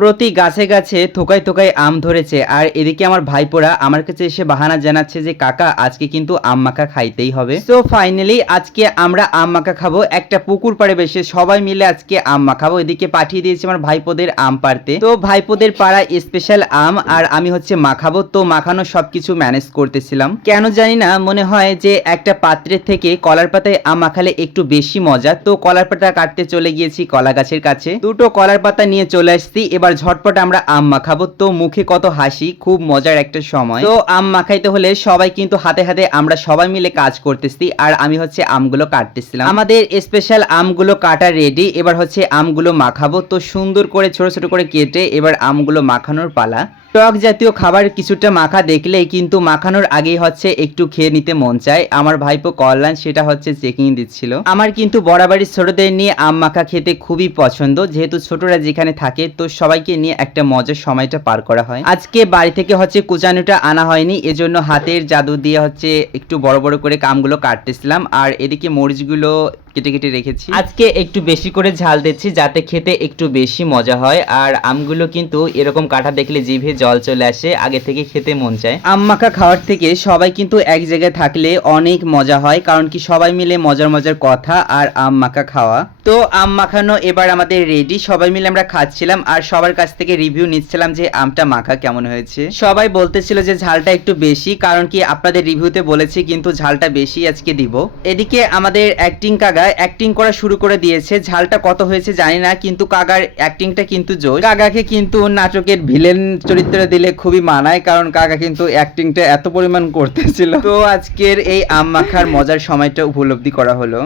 প্রতি গাছে গাছে থোকায় থোকায় আম ধরেছে, আর এদিকে আমার ভাইপোরা আমার কাছে এসে বাহানা জানাচ্ছে যে কাকা আজকে কিন্তু আম মাখা খাইতেই হবে। তো ফাইনালি আজকে আমরা আম মাখা খাবো একটা পুকুর পাড়ে বসে, সবাই মিলে আজকে আম মাখাবো। এদিকে পাঠিয়ে দিয়েছে আমার ভাইপোদের আম পাড়তে। তো ভাইপোদের পাড়া স্পেশাল আম আর আমি হচ্ছে মাখাবো, তো মাখানো সবকিছু ম্যানেজ করতেছিলাম। কেন জানি না মনে হয় যে একটা পাত্রের থেকে কলার পাতায় আম মাখালে একটু বেশি মজা। তো কলার পাতা কাটতে চলে গিয়েছি কলা গাছের কাছে, দুটো কলার পাতা নিয়ে চলে আসছি। এবার ঝটপট আমরা আম মাখাবো। তো মুখে কত হাসি, খুব মজার একটা সময়। তো আম মাখাইতে হলে সবাই কিন্তু হাতে হাতে আমরা সবাই মিলে কাজ করতেছি, আর আমি হচ্ছে আমগুলো কাটতেছিলাম। আমাদের স্পেশাল আমগুলো কাটা রেডি, এবার হচ্ছে আমগুলো মাখাবো। তো সুন্দর করে ছোট ছোট করে কেটে এবার আমগুলো মাখানোর পালা। টক জাতীয় খাবার কিছুটা মাখা দেখলেই কিন্তু মাখানোর আগেই হচ্ছে একটু খেয়ে নিতে মন চায়। আমার ভাইপো কল্যাণ সেটা হচ্ছে চেকিং দিচ্ছিল। আমার কিন্তু বরাবরই ছোটদের নিয়ে আম মাখা খেতে খুবই পছন্দ, যেহেতু ছোটরা যেখানে থাকে তো সবাইকে নিয়ে একটা মজার সময়টা পার করা হয়। আজকে বাড়ি থেকে হচ্ছে কুচানোটা আনা হয়নি, এজন্য হাতের জাদু দিয়ে হচ্ছে একটু বড় বড় করে আমগুলো কাটতেছিলাম, আর এদিকে মরিচগুলো কেটে কেটে রেখেছি। আজকে একটু বেশি করে ঝাল দিচ্ছি যাতে খেতে একটু বেশি মজা হয়। আর আমগুলো কিন্তু এরকম কাটা দেখলে জিভে জল চলে আসে, আগে থেকে খেতে মন চায়। আম মাখা খাওয়ার থেকে সবাই কিন্তু এক জায়গায় থাকলে অনেক মজা হয়, কারণ কি সবাই মিলে মজার মজার কথা আর আম মাখা খাওয়া। তো আম মাখানো এবার আমাদের রেডি, সবাই মিলে আমরা খাচ্ছিলাম আর সবার কাছ থেকে রিভিউ নিচ্ছিলাম যে আমটা মাখা কেমন হয়েছে। সবাই বলতেছিল যে ঝালটা একটু বেশি, কারণ কি আপনাদের রিভিউতে বলেছি কিন্তু ঝালটা বেশি আজকে দিব। এদিকে আমাদের অ্যাক্টিং কাকা অ্যাক্টিং করা শুরু করে দিয়েছে। ঝালটা কত হয়েছে জানি না, কিন্তু কাকার অ্যাক্টিংটা কিন্তু জোর। কাকাকে কিন্তু নাটকের ভিলেন চরিত্র দিলে খুবই মানায়, কারণ কাকা কিন্তু অ্যাক্টিংটা এত পরিমাণ করতেছিল। তো আজকের এই আম মাখার মজার সময়টা উপলব্ধি করা হলো।